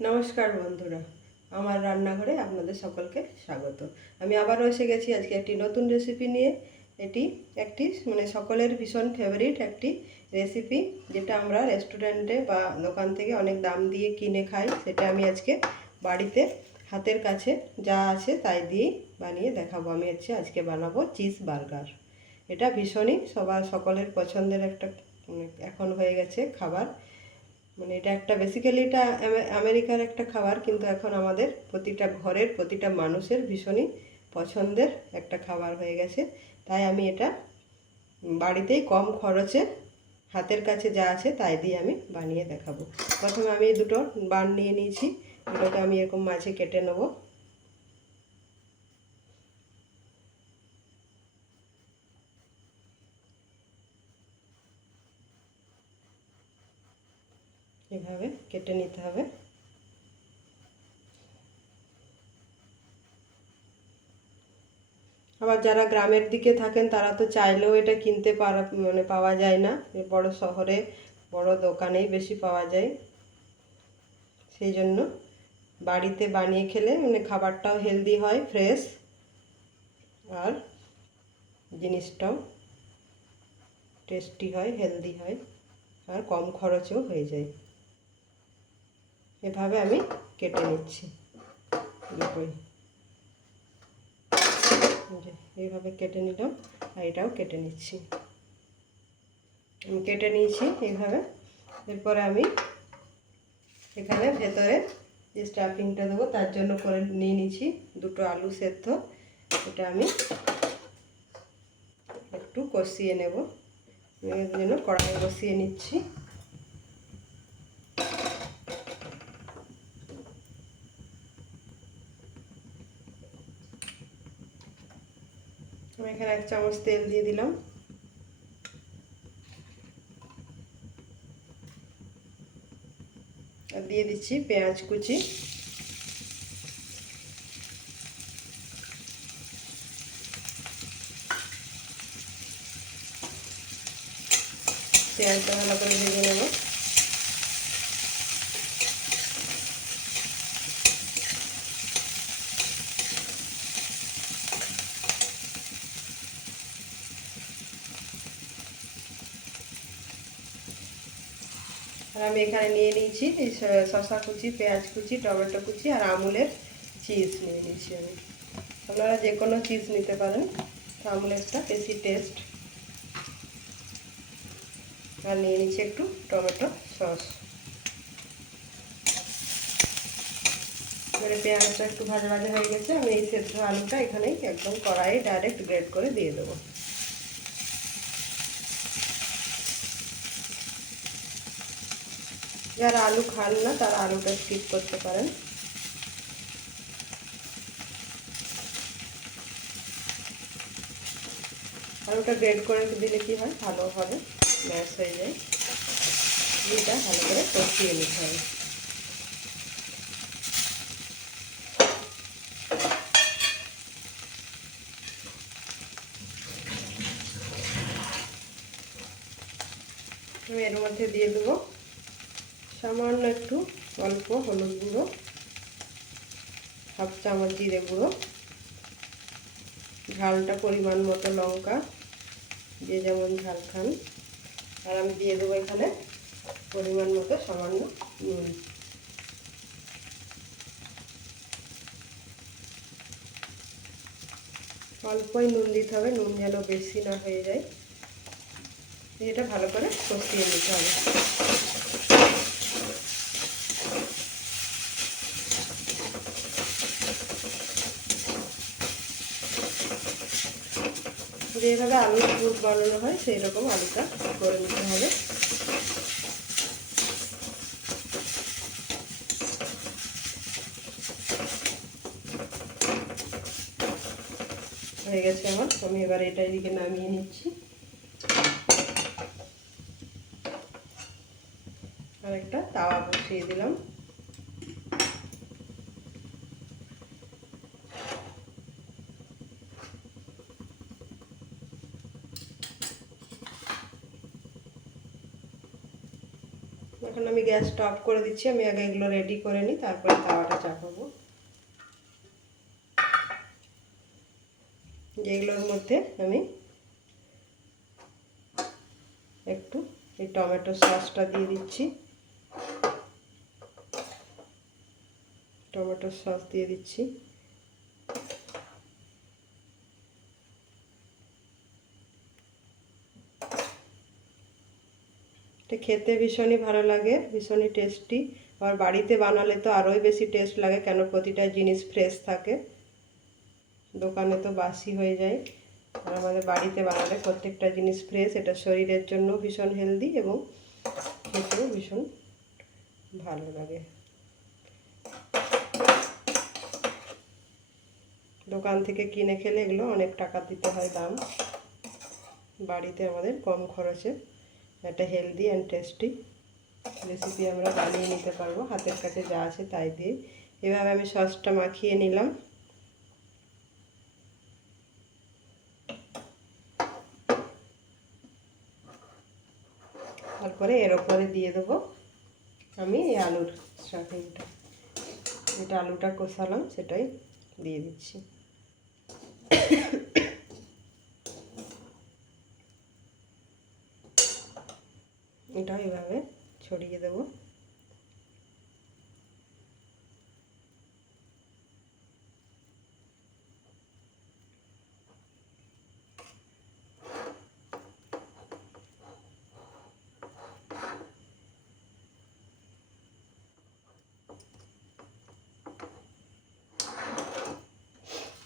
নমস্কার বন্ধুরা, আমার রান্নাঘরে আপনাদের সকলকে স্বাগত। আমি আবারও এসে গেছি আজকে একটি নতুন রেসিপি নিয়ে। এটি একটি মানে সকলের ভীষণ ফেভারিট একটি রেসিপি যেটা আমরা রেস্টুরেন্টে বা দোকান থেকে অনেক দাম দিয়ে কিনে খাই। সেটা আমি আজকে বাড়িতে হাতের কাছে যা আছে তাই দিয়েই বানিয়ে দেখাবো। আমি হচ্ছে আজকে বানাবো চিজ বার্গার এটা ভীষণই সবার, সকলের পছন্দের একটা মানে এখন হয়ে গেছে খাবার। মানে এটা একটা বেসিক্যালি এটা আমেরিকার একটা খাবার, কিন্তু এখন আমাদের প্রতিটা ঘরের, প্রতিটা মানুষের ভীষণই পছন্দের একটা খাবার হয়ে গেছে। তাই আমি এটা বাড়িতেই কম খরচে হাতের কাছে যা আছে তাই দিয়ে আমি বানিয়ে দেখাবো। প্রথমে আমি দুটো বান নিয়ে নিয়েছি, দুটোকে আমি এরকম মাঝে কেটে নেব এভাবে কেটে নিতে হবে। আবার যারা গ্রামের দিকে থাকেন, তারা তো চাইলেও এটা কিনতে পারা মানে পাওয়া যায় না। বড় শহরে, বড় দোকানেই বেশি পাওয়া যায়। সেই জন্য বাড়িতে বানিয়ে খেলে মানে খাবারটাও হেলদি হয় ফ্রেশ আর জিনিসটাও টেস্টি হয় হেলদি হয়। আর কম খরচেও হয়ে যায়। এভাবে আমি কেটে নিচ্ছি। এইভাবে কেটে নিলাম আর এটাও কেটে নিচ্ছি। আমি কেটে নিয়েছি এইভাবে। এরপরে আমি এখানে ভেতরে যে স্টাফিংটা দেবো, তার জন্য করে নিয়ে নিচ্ছি দুটো আলু সেদ্ধ। এটা আমি একটু কষিয়ে নেব। জন্য কড়াই বসিয়ে নিচ্ছি। এখানে এক চামচ তেল দিয়ে দিলাম। দিয়ে দিচ্ছি পেঁয়াজ কুচি। পেঁয়াজটা ভালো করে ভেজে নেব আর আমি এখানে নিয়ে নিয়েছি, এই শ- কুচি, পেঁয়াজ কুচি, টমেটো কুচি আর আমুলের চিজ নিয়ে নিয়েছি আমি। আপনারা যে কোনো চিজ নিতে পারেন আমুলেরটা বেশি টেস্ট আর নিয়ে নিচ্ছি একটু টমেটো সস। এবারে পেঁয়াজটা একটু ভাজা ভাজা হয়ে গেছে, আমি এই সেদ্ধ আলুটা এখানেই একদম কড়াইয়ে ডাইরেক্ট গ্রেড করে দিয়ে দেবো। যারা আলু খান না, তারা আলুটা স্কিপ করতে পারেন। আলুটা গ্রেড করে দিলে কি হয়? ভালো হবে, ম্যাশ হয়ে যায়। এটা ভালো করে কষিয়ে নিতে হবে। আমি এর মধ্যে দিয়ে দেবো সামান্য একটু অল্প হলুদ গুঁড়ো, হাফ চামচ জিরে গুঁড়ো, ঝালটা পরিমাণ মতো লঙ্কা, যে যেমন ঝাল খান। আর আমি দিয়ে দেবো এখানে পরিমাণ মতো সামান্য নুন। অল্পই নুন দিতে হবে, নুন যেন বেশি না হয়ে যায়। এটা ভালো করে কষিয়ে নিতে হবে। যেভাবে আলুর পুর বানানো হয় সেই রকম আলুটা করে নিতে হবে। হয়ে গেছে আমার, আমি এবার এটা এদিকে নামিয়ে নিচ্ছি। আর একটা তাওয়া বসিয়ে দিলাম এখন আমি গ্যাসটা অফ করে দিচ্ছি, আমি আগে এগুলো রেডি করে নিই, তারপরে তাওয়াটা চাপাবো। যেগুলোর মধ্যে আমি একটু এই টমেটো সসটা দিয়ে দিচ্ছি। টমেটো সস দিয়ে দিচ্ছি। খেতে ভীষণই ভালো লাগে, ভীষণই টেস্টি আর বাড়িতে বানালে তো আরোই বেশি টেস্ট লাগে, কেন প্রতিটা জিনিস ফ্রেশ থাকে। দোকানে তো বাসি হয়ে যায়। আর আমাদের বাড়িতে বানালে প্রত্যেকটা জিনিস ফ্রেশ এটা শরীরের জন্য ভীষণ হেলদি এবং খেতেও ভীষণ ভালো লাগে। দোকান থেকে কিনে খেলে এগুলো অনেক টাকা দিতে হয় দাম। বাড়িতে আমাদের কম খরচে। একটা হেলদি অ্যান্ড টেস্টি রেসিপি আমরা বানিয়ে নিতে পারব। হাতের কাছে যা আছে তাই দিয়ে। এভাবে আমি সসটা মাখিয়ে নিলাম। তারপরে এর ওপরে দিয়ে দেবো আমি এই আলুর স্টাফিংটা যেটা আলুটা কষালাম, সেটাই দিয়ে দিচ্ছি। এটা এভাবে ছড়িয়ে দেবো।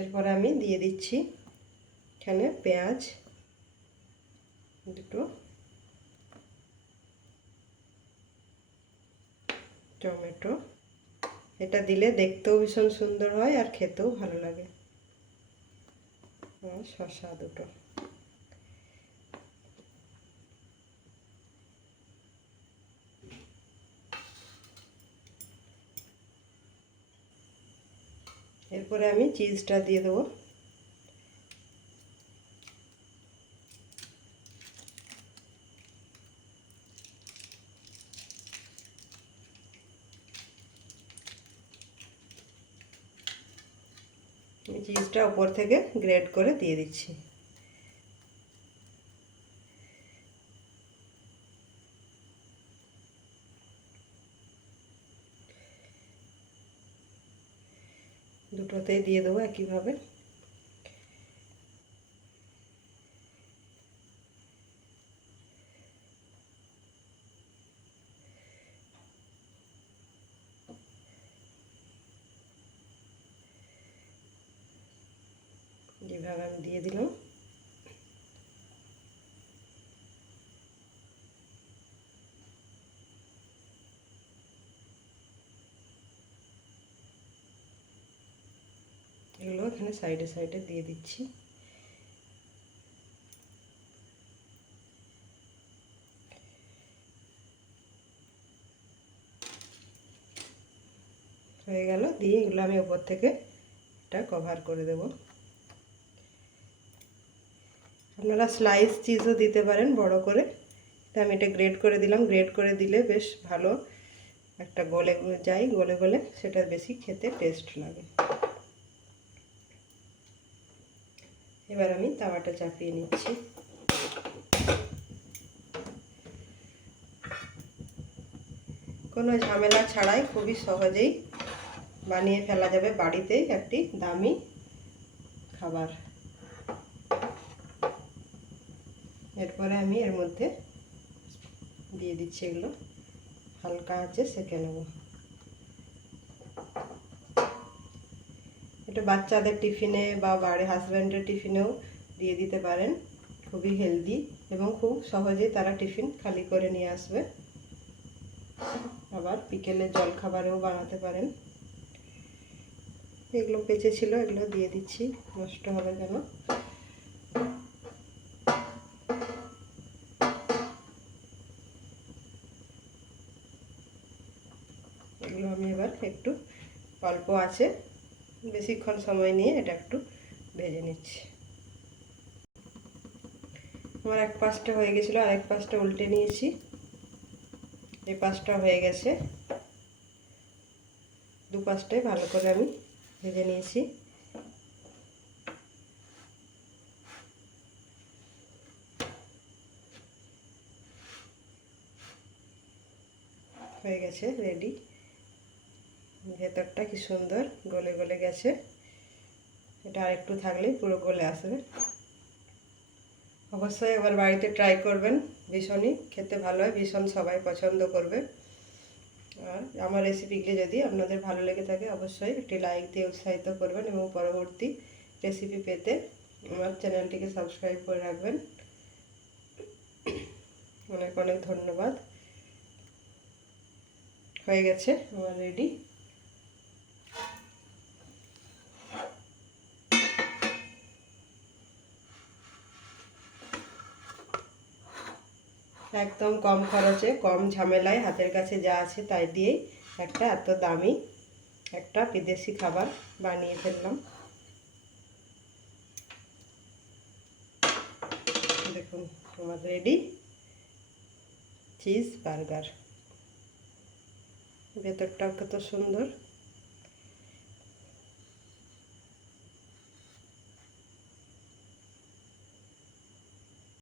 এরপরে আমি দিয়ে দিচ্ছি এখানে পেঁয়াজ দুটো টমেটো। এটা দিলে দেখতেও ভীষণ সুন্দর হয় আর খেতেও ভালো লাগে। আর শসা দুটো। এরপরে আমি চিজটা দিয়ে দেবো। চিজটা উপর থেকে গ্রেড করে দিয়ে দিচ্ছি। দুটোতেই দিয়ে দেবো একইভাবে যেভাবে আমি দিয়ে দিলাম। এগুলো এখানে সাইডে সাইডে দিয়ে দিচ্ছি। হয়ে গেল, দিয়ে এগুলো আমি ওপর থেকে এটা কভার করে দেব। আপনারা স্লাইস চিজও দিতে পারেন বড় করে। তা আমি এটা গ্রেড করে দিলাম। গ্রেড করে দিলে বেশ ভালো একটা গলে যাই গলে গলে সেটা বেশি খেতে টেস্ট লাগে। এবার আমি তাওয়াটা চাপিয়ে নিচ্ছি। কোনো ঝামেলা ছাড়াই খুবই সহজেই বানিয়ে ফেলা যাবে বাড়িতেই একটি দামি খাবার। এরপরে আমি এর মধ্যে দিয়ে দিচ্ছি এগুলো। হালকা আছে সেঁকে নেব। এটা বাচ্চাদের টিফিনে বা বাড়ি হাজব্যান্ডের টিফিনেও দিয়ে দিতে পারেন। খুবই হেলদি এবং খুব সহজেই তারা টিফিন খালি করে নিয়ে আসবে। আবার বিকেলে জল খাবারেও বানাতে পারেন। এগুলো বেঁচে ছিল, এগুলো দিয়ে দিচ্ছি। নষ্ট হবে কেন? এগুলো আমি এবার একটু অল্প আছে। বেশিক্ষণ সময় নিয়ে এটা একটু ভেজে নিচ্ছি। আমার এক পাশটা হয়ে গেছিল আর এক পাশটা উল্টে নিয়েছি। এই পাশটা হয়ে গেছে। দু পাঁচটাই ভালো করে আমি ভেজে নিয়েছি। হয়ে গেছে রেডি ভেতরটা কি সুন্দর, গলে গলে গেছে। এটা আর একটু থাকলেই পুরো গলে আসবে। অবশ্যই এবার বাড়িতে ট্রাই করবেন, ভীষণই। খেতে ভালো হয়, ভীষণ সবাই পছন্দ করবে। আর আমার রেসিপিগুলি যদি আপনাদের ভালো লেগে থাকে, অবশ্যই একটি লাইক দিয়ে উৎসাহিত করবেন এবং পরবর্তী রেসিপি পেতে আমার চ্যানেলটিকে সাবস্ক্রাইব করে রাখবেন। অনেক অনেক ধন্যবাদ। হয়ে গেছে, আমার রেডি একদম কম খরচে, কম ঝামেলায় হাতের কাছে যা আছে তাই দিয়েই একটা এত দামি একটা বিদেশি খাবার বানিয়ে ফেললাম। দেখুন, আমার রেডি চিজ বার্গার ভেতরটাও কত সুন্দর।